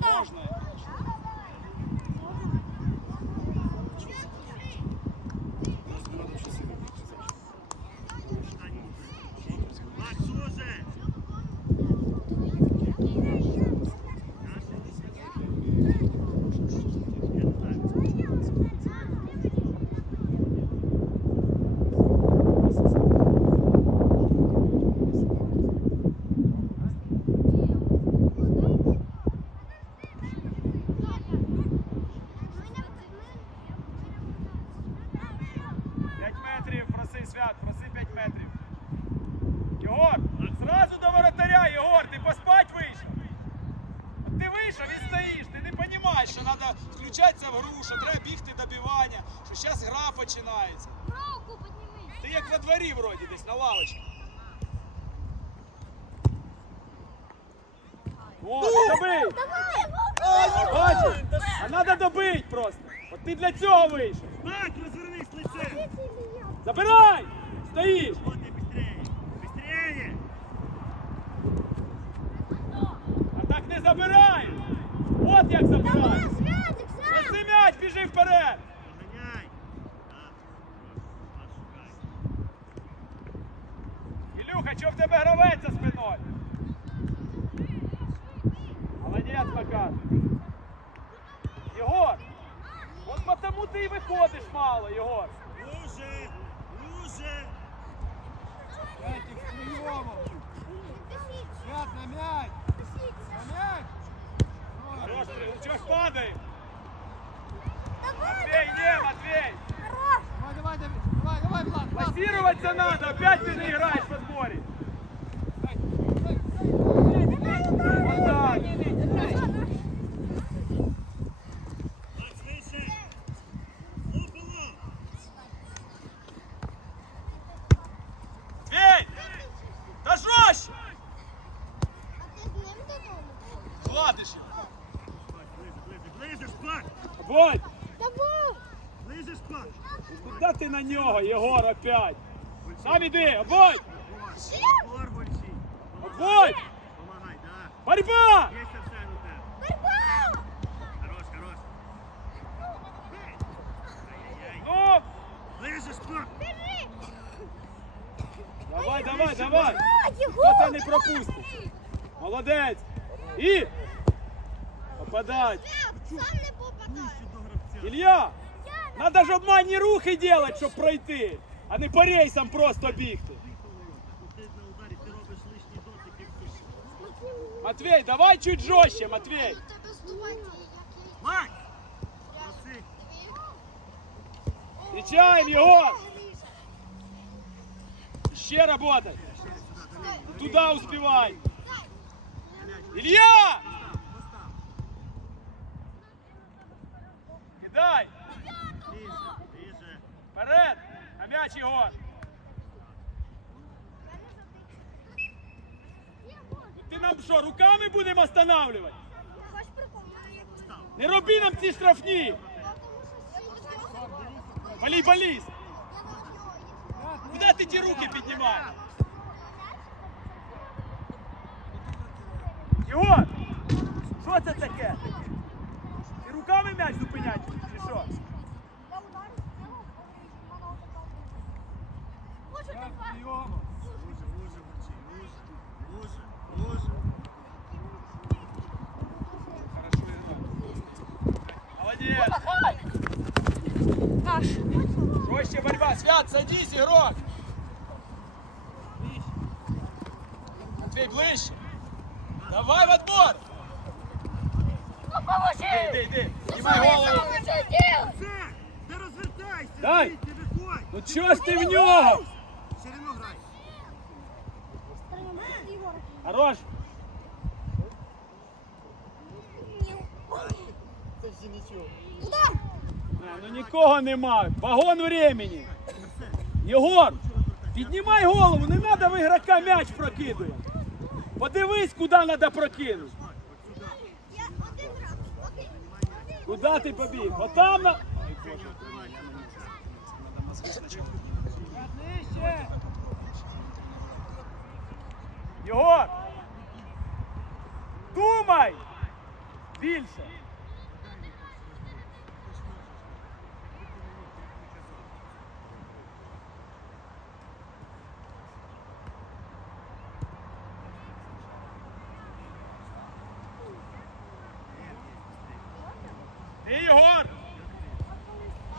Возможно. Макс, уже! П'ять метрів, проси свят, проси 5 метрів. Єгор, зразу до воротаря, Єгор, ти поспать вийшов. От ти вийшов і стоїш, ти не розумієш, що треба включатися в гру, що треба бігти добивання, що зараз гра починається. Руку подними. Ти як на дворі вроді десь на лавочці. О, добий! Бачиш? А треба добити просто. От ти для цього вийшов. Макс, развернись лице! Забирай! Стоїш! Вот ты быстрее! Быстрее! А так не забирай! От як забирай! Біжи вперед! Ілюха, чого в тебе гравець за спиною? Молодець, Макар. Єгор! От потому ти і виходиш мало, Єгор. Луже! Луже! Святик с приемом. Свят на мяч. На мяч. Хорош, чого ж? Давай, Матвей, не, Матвей! Хорош! Давай, давай, давай, давай, давай, Влад, Влад. Пассироваться надо, опять ты не нього, Єгор, опять? Сам іди, обводь! Обводь! Помогай, да! Борьба! У тебя! Борьба! Хорош, хорош! Ну, Ближе, спать! Давай, давай, давай! Хто не пропустить? Молодець! І! Попадать! Сам не попадай! До! Илья! Надо ж обманні рухи делать, щоб пройти, а не по рейсам просто бігти. Матвей, давай чуть жорстче, Матвей. Проси! Встречаем, Егор! Ще работай. Туда успевай. Илья! Кидай! Вперед! На м'яч! Ну Ти нам що, руками будемо останавливати? Не роби нам ці штрафні! Волейболіст! Куди ти ті руки піднімаєш? Єгор! Що це таке? Ти руками м'яч зупинять? Жестче борьба. Свят, садись, игрок. Матвей, ближче. Давай в отбор. Ну поможи! Иди, иди, иди. Снимай голову. Це! Не розвертайся! Дай. Ну чого ж ти в нього? Хорош. Куда? А, ну нікого нема. Вагон времени. Єгор, піднімай голову, не треба в ігрока м'яч прокидувати. Подивись, куди треба прокинути. Куди ти побіг? Отам на. Єгор! Думай! Більше. Ти, Єгор!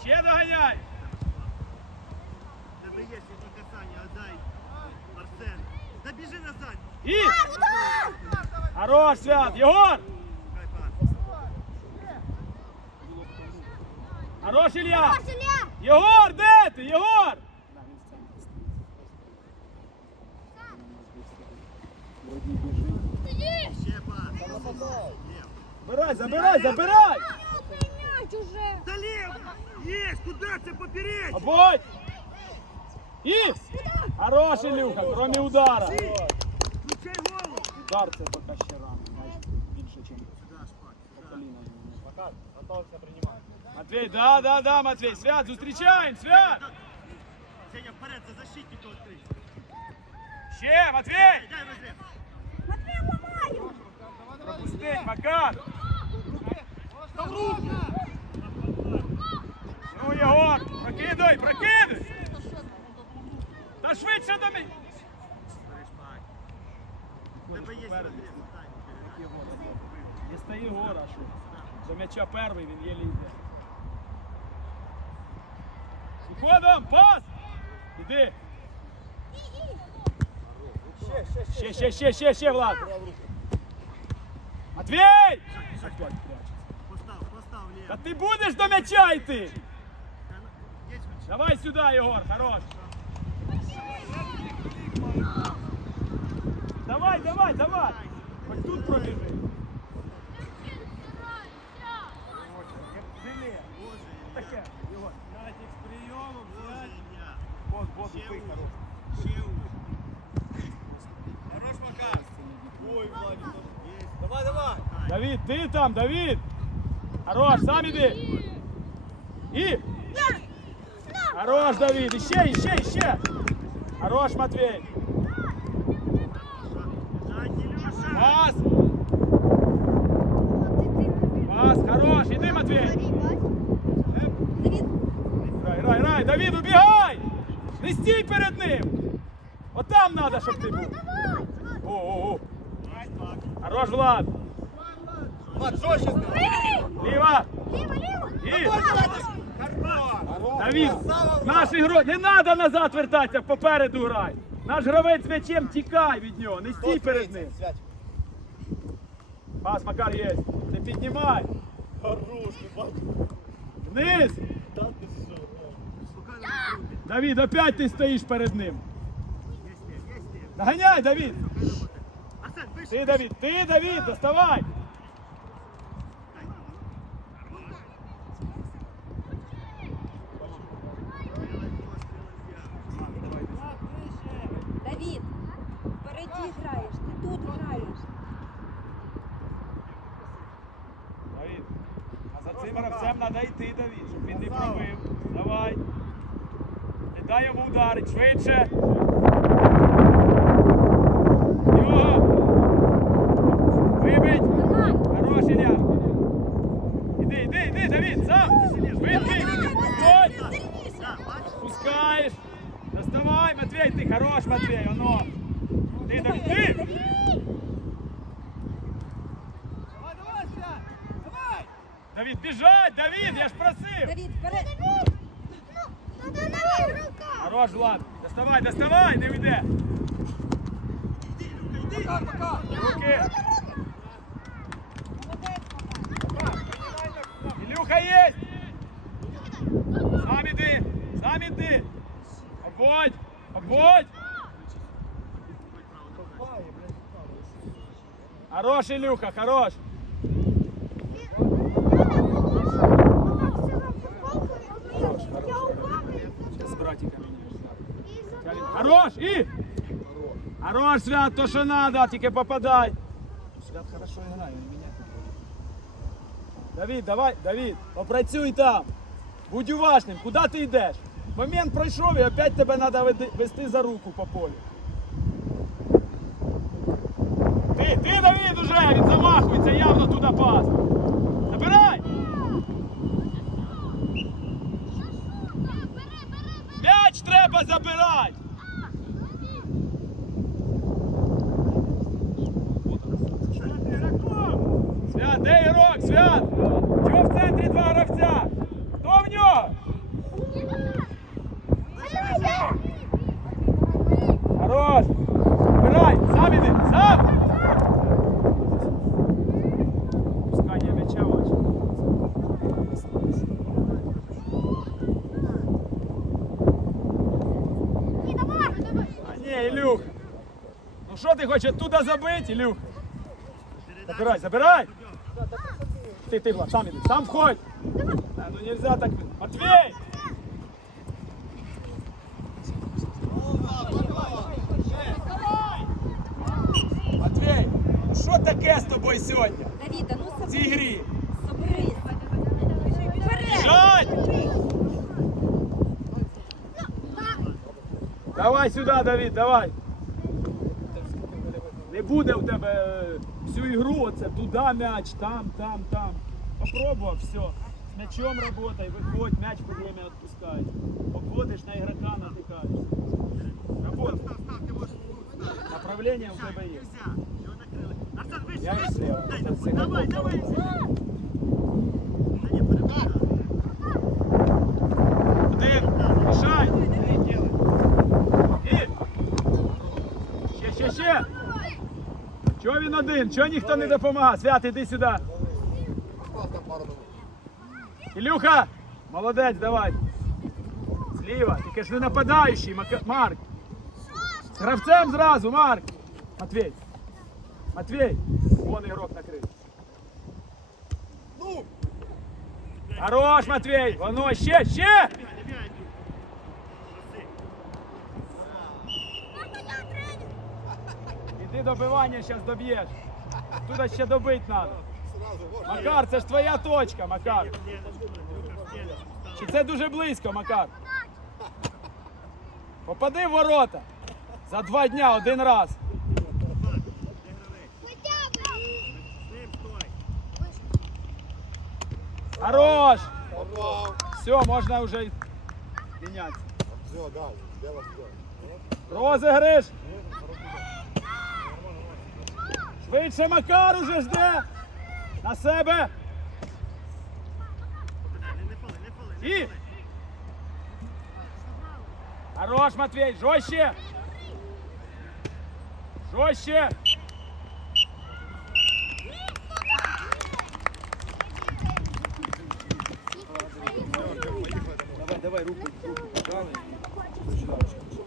Ще доганяй! Тебе є світло касання, отдай. Арсен. Та біжи назад. І! Хорош, Свят! Єгор! Хорош, Ілля! Єгор, де ти? Єгор! Лев. Забирай, забирай, забирай! Лев! Є! Куди це поперечь? Обой! І! Хорош, Ілюха, кроме удара. Включай голову! Удар це поки ще рано, значить більше, ніж Сюди, шпак. по коліна. Пока, готовся приймати. Матвій, да, да, да, Матвій, Свят, зустрічаємо, Свят! Сеня, вперед, за защитника відкрий. Ще, Матвій! Дай розряд. Матвій, ламаю! Пропустить, Макар! Ну, Єгор, прокидай, прокидай! Та швидше до мене! Є. Не стає гора, що? До м'яча перший, він єлі йде. Виходом, пас! Іди! Ще, ще, ще, ще, ще, Влад! Матвій! Постав, постав, Лев. Та ти будеш до м'яча йти! Є. Давай сюди, Єгор, хорош! Давай, давай, давай! Хоть тут пробіжи. Жиле. Таке, Єгор. Натик з прийомом. Боже, Ілля. Вот, вот, Ще упий, уж. хорош. Ще уж. Хорош, Макар. Ой, Владик. Є. Давай, давай. Давид, ти там, Давид! Хорош, сам іди! І! Хорош, Давид, іще, іще, іще! Хорош, Матвій! Пас! Пас, хорош, іди, Матвій! Грай, грай, грай, Давид, убігай! Не стій перед ним! Отам треба, щоб ти був! О, о, о! Хорош, Влад! Влад, з ним. Ліва! Ліво, ліво! І! Давід, наш ігрок, не треба назад вертатися, попереду грай. Наш гравець м'ячем тікай від нього, не стій перед ним. Пас, Макар є. Не піднімай. Хороший, бать. Вниз. Давід, опять ти стоїш перед ним. Є Давид. Наганяй, Давід. Ти, Давід, ти, Давід, доставай. Давід, впереді граєш, ти тут граєш. Давід. А за цим гравцем він не пробив. Давай. Не дай йому ударить, швидше. Хорош, Влад. Доставай, доставай, не йде. Пока, пока. Руки. Молодець, Ілюха є! Сам іди! Сам іди! Обводь! Обводь! Хорош, Ілюха, хорош! Нормаль, свят, то що треба, тільки попадай. Свят хорошо грає, він мене Давід, давай, Давід, попрацюй там. Будь уважним, куди ти йдеш? Момент пройшов і опять тебе треба вести за руку по полю. Ти, ти, Давід, уже, він замахується, явно туди пас. Забирай! М'яч треба забирать! що ти хочеш туди забити, Ілюх? Забирай, забирай! Ти, ти, Влад, сам іди, сам входь! Та, ну нельзя так. Матвей! Матвей, ну що таке з тобою сьогодні? Давіда, ну В цій соберись. грі? Соберись. Вперед. Жать! Давай сюди, Давид, давай. Не буде у тебе е, всю ігру, оце туди м'яч, там, там, там. Попробував, все. З м'ячом работай, виходь, м'яч по время відпускай. Обводиш на ігрока, натикаєш. Работай. Направлення у тебе є. Арсен, Я слева. Дай, Це Давай, давай. Один, мішай. І. Ще, ще, ще. Чого він один? Чого ніхто не допомагає? Свят, іди сюди. Ілюха, молодець, давай. Зліва, тільки ж не нападаючий, Марк. З гравцем зразу, Марк. Матвій. Матвій. Вон ігрок накрив. Ну! Хорош, Матвій. Воно ще, ще. Не бігай, Андрюх. Проси. Іди добивання, зараз доб'єш. Туди ще добити треба. Макар, це ж твоя точка, Макар. Чи це дуже близько, Макар? Попади в ворота. За два дня один раз. Хорош! Все, можна вже мінятися. Розігриш! Швидше Макар уже жде! На себе! І! Хорош, Матвій, жорстче! Жорстче! Давай, давай, руку, руку пожали.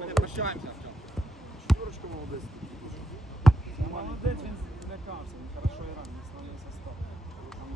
Ми не прощаємося. Четверочка молодець. Молодець, він Wisconsin.